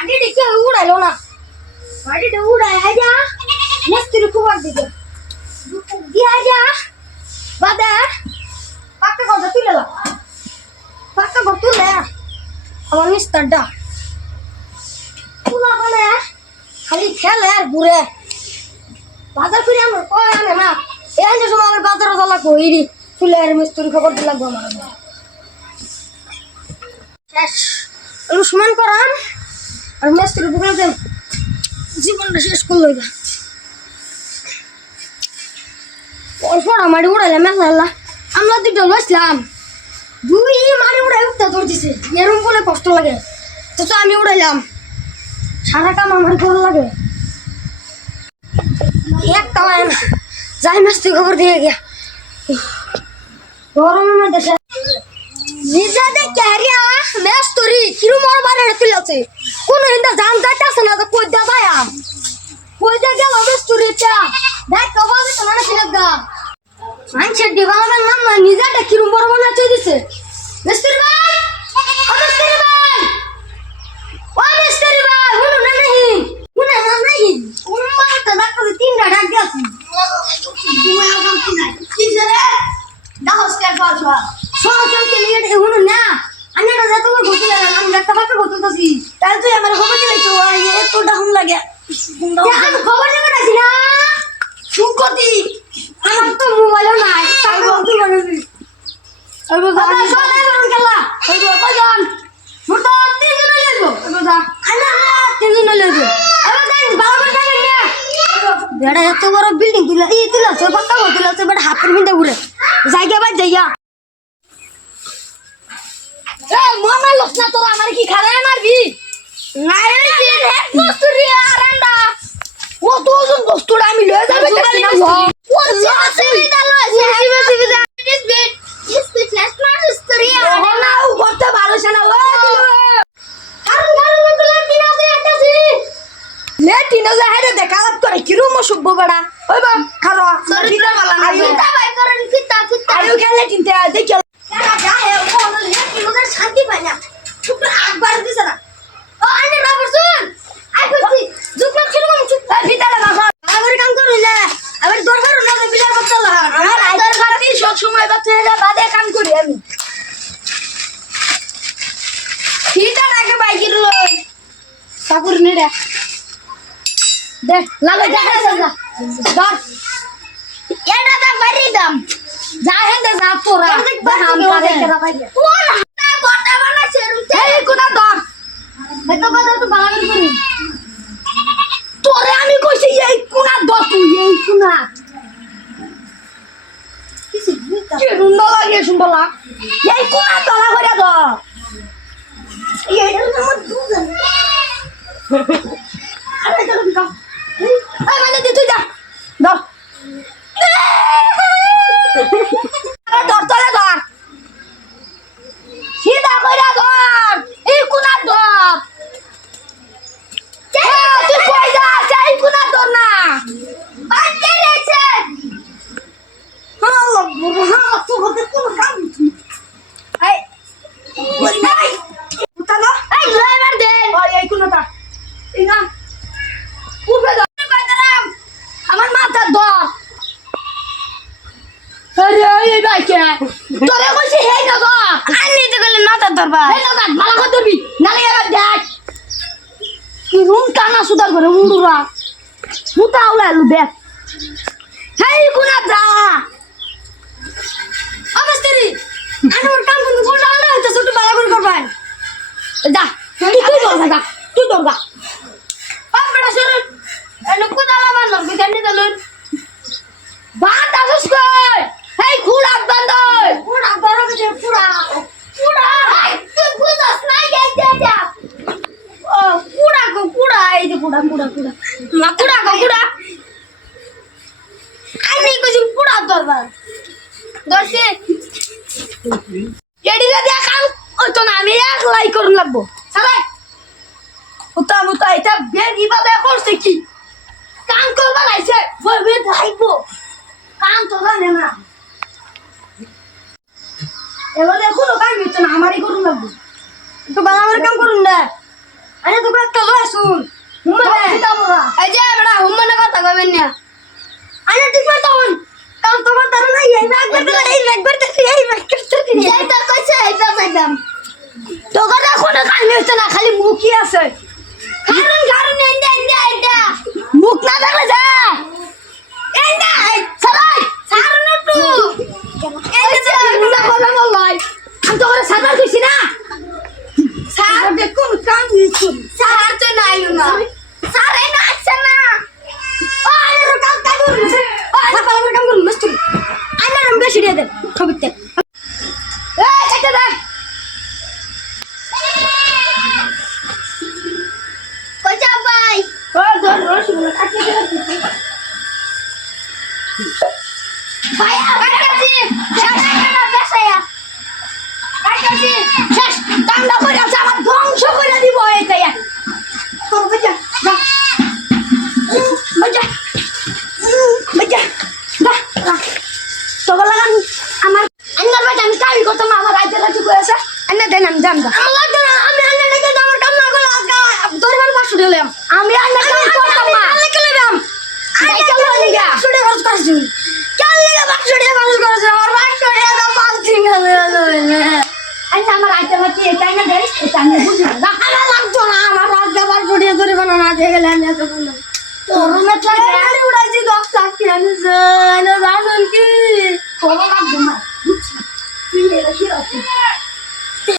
আগে দেখে উড়াইলো না মাটিতে উড়াই আইজা মিস্ত্রি কুয়ার দিকে দিয়া যা বাদে পাক্কা কথা তুলে দাও পাক্কা কথা তুলে আমার মিস্টারটা তুলা বলে খালি খেলে আর ঘুরে বাজার ফিরে আমার কয় আনে না এই যে সময় আমার বাজারে জ্বালা কইরি তুলে আর মিস্ত্রি খবর দিলাম আমার শেষ রুসমান করাম আর মিস্ত্রি বুকে দেন জীবনটা শেষ করলো এটা অল্প মারি উড়াইলাম মেলা আমরা দুটো বসলাম দুই মারি উড়াই উঠতে ধরতেছে এরকম বলে কষ্ট লাগে তো আমি উড়াইলাম সারা কাম আমার ভালো লাগে একটা হয় না যাই মিস্ত্রি খবর দিয়ে গিয়া গরমের মধ্যে নিজেদের ক্যারিয়া মেস্তরি কিরম আর বারে তুলেছে কোন হিন্দা জান যাইতেছে না তো কই দা ভাইয়াম কই দা গেল মেস্তরিটা দেখ কবাল তো না ছিল গা মানছে ডেভেলপমেন্ট নাম না নিজেটা কিরম বড় বানাতে দিছে মেস্তরি ভাই ও মেস্তরি ভাই ও মেস্তরি ভাই হুন না नहीं হুন না नहीं উম্মা তো ডাক্তার তিনটা ডাক দিয়েছি তুমি আগাম কি নাই কি রে দাহস কে পারবা সহজে লিয়ে হুন না আমি না যত বলতে লাগলাম আমি একটা কথা বলতেছি তাই তুই আমার খবর দিলে তো এত ডাউন লাগে আমি খবর নেবে না না সুকতি আমার তো মোবাইলও নাই তারপর তুই বলবি আরে বাবা সবাই করুন খেলা ওই কয়জন মোটা তিনজন লইবো বাবা আনা তিনজন লইবো আরে দেখ বাবা জানেন না বেড়া এত বড় বিল্ডিং তুলা এই তুলা সব কথা বলতুলা সব বড় হাতের ভিতরে ঘুরে জায়গা বাই জায়গা এই মনে লোক না তোরা আমার কি খারাপ মারবি নাই রে এক বস্তু রে আরান্ডা ও দুজন বস্তুটা আমি লয়ে যাবে না ও সুবিধা লয় সুবিধা ইস বিট ইস বিট লাস্ট মাস স্টোরি ও না ও করতে ভালো শোনা ও কারণ তো লেটিনা যে আটাছি লেটিনা যে হাইরে দেখালাত করে কি রুম সব বড়া ওই বা খারো সরিটা বালা না আইতা ভাই করেন কিতা আয়ু খেলে তিনটা দেখি কারা গায়ে ও লেটিনা শান্তি পায় না চুপ একবার দিছ না ও আনে না বসুন আই কইছি চুপ ছিল চুপ ভিতরে বাসা আমার কাম করু না আবার দরকার না বিচার করতে লাগা আমার দরকার কি সব সময় বাচ্চা বাদে কাম করি আমি ভিতরে আগে বাইকের লই ঠাকুর নেড়া দেখ লাগে দেখা যা ধর এটা দা বাড়ি দাম যা হেন্দে যা তোরা হাম করে কেরা বাইকে কোন গোটা বানাছে এই কোনা ধর এত কথা তো বালা করি তোরে আমি কইছি এই কোনা ধর তুই এই কোনা কিসি কি রুন্ডা লাগে শুনবলা এই কোনা ধরা করে ধর এইটার নাম দুজন আরে চল দিকা এই মানে তুই যা ধর আরে ধর তোরে ধর সিধা কইরা ধর এই কোনা ধর তুই কই যা এই কোনা ধর না বাচ্চা নেছে হ্যাঁ হ্যাঁ তো হতে কোন কাম এই এই উতালো এই ড্রাইভার দে ওই এই কোনাটা এই না উপরে ধর কইতাম আমার মাথা ধর আরে এই বাইকে তোরে কইছি হেই না গো আনি তো গেলে মাথা ধরবা এই না গাত মালা কর ধরবি নালে এবার দেখ কি রুম কানা সুদার করে উড়ুরা মুতা উলাইলু দেখ হেই কোনা যা অবস্থরি আনোর কাম কিন্তু কোন না হইতো ছোট বালা করে করবাই যা তুই ধর যা তুই ধর যা পাপড়া সর এনে কোদালা বানর বিদানি দলুন বাত আসস কই এই খুড়া বন্ধ খুড়া বড় বিদে খুড়া খুড়া তুই বুঝছ না যা ও খুড়া গো খুড়া এই যে খুড়া খুড়া খুড়া মা খুড়া গো খুড়া আমি কইছি খুড়া দরবার দর্শে এডিলে দেখাও ও তো না আমি এক লাই করুন লাগবো চলে উতা এটা বেরি বাবা করছে কি কাম করবা লাইছে বলবে যাইবো কাম তো জানে না এবার দেখো কাম হচ্ছে না আমারই করুন লাগবো তো বাবা আমার কাম করুন না আরে তো একটা শুন এই যে বড় হুম্মনে কথা কইবেন না আরে ঠিক মত হন কাম তো করতে না এই ব্যাগ করতে এই ব্যাগ করতে এই তো কইছে এই তো যাইতাম তো কথা কোনো কাজ হচ্ছে না খালি মুখই আছে কারণ এন্ডা মুখ না থাকলে যা এন্ডা সালাই সারন একটু এন্ডা যা বলা বলাই আমি তো ওরে সাজার দিছি না স্যার দেখুন কাম দিছি স্যার তো নাইলো না স্যার এই না আছে না ও আরে কাম করুন ও আরে কাম করুন মস্ত আইনা রম বেশি দিয়ে দেন ছবিতে এই কেটে দে কইছা ভাই ও ধর রসগুলো কাটতে দে ভাই কাটছি শাশাটা বেশায়া কাটছি শেষ কামটা করে আছে আমার ধ্বংস করে দিব এটাই তোর বাচ্চা যা বাচ্চা বাচ্চা যা তো লাগান আমার আন্নার বাচ্চা আমি কাজ করতে আমার রাইতে রাতে কইছে আন্না দেন আমি জানবা আমার লাগবে না আমি আন্না লেগে আমার কাম না করলে আজকে দরবার 500 দিলাম আমি আন্না কাম করতাম না আন্না কেলে দাম আন্না কেলে লিগা 500 টাকা খরচ করছি কাল লিগা 500 টাকা খরচ করছি আমার 500 টাকা পাঁচ দিন গেল আচ্ছা আমার আইতে পারছি এটাই না দেখ এটা আমি বুঝি না আমার লাগতো না আমার রাত দেবার পড়িয়ে ধরে বানা না দিয়ে গেলে আমি এত বললাম তোর মেট লাগে গাড়ি উড়াইছি 10 লাখ কি আমি জানো কি তোর লাগতো না বুঝছি তুই এটা কি আছে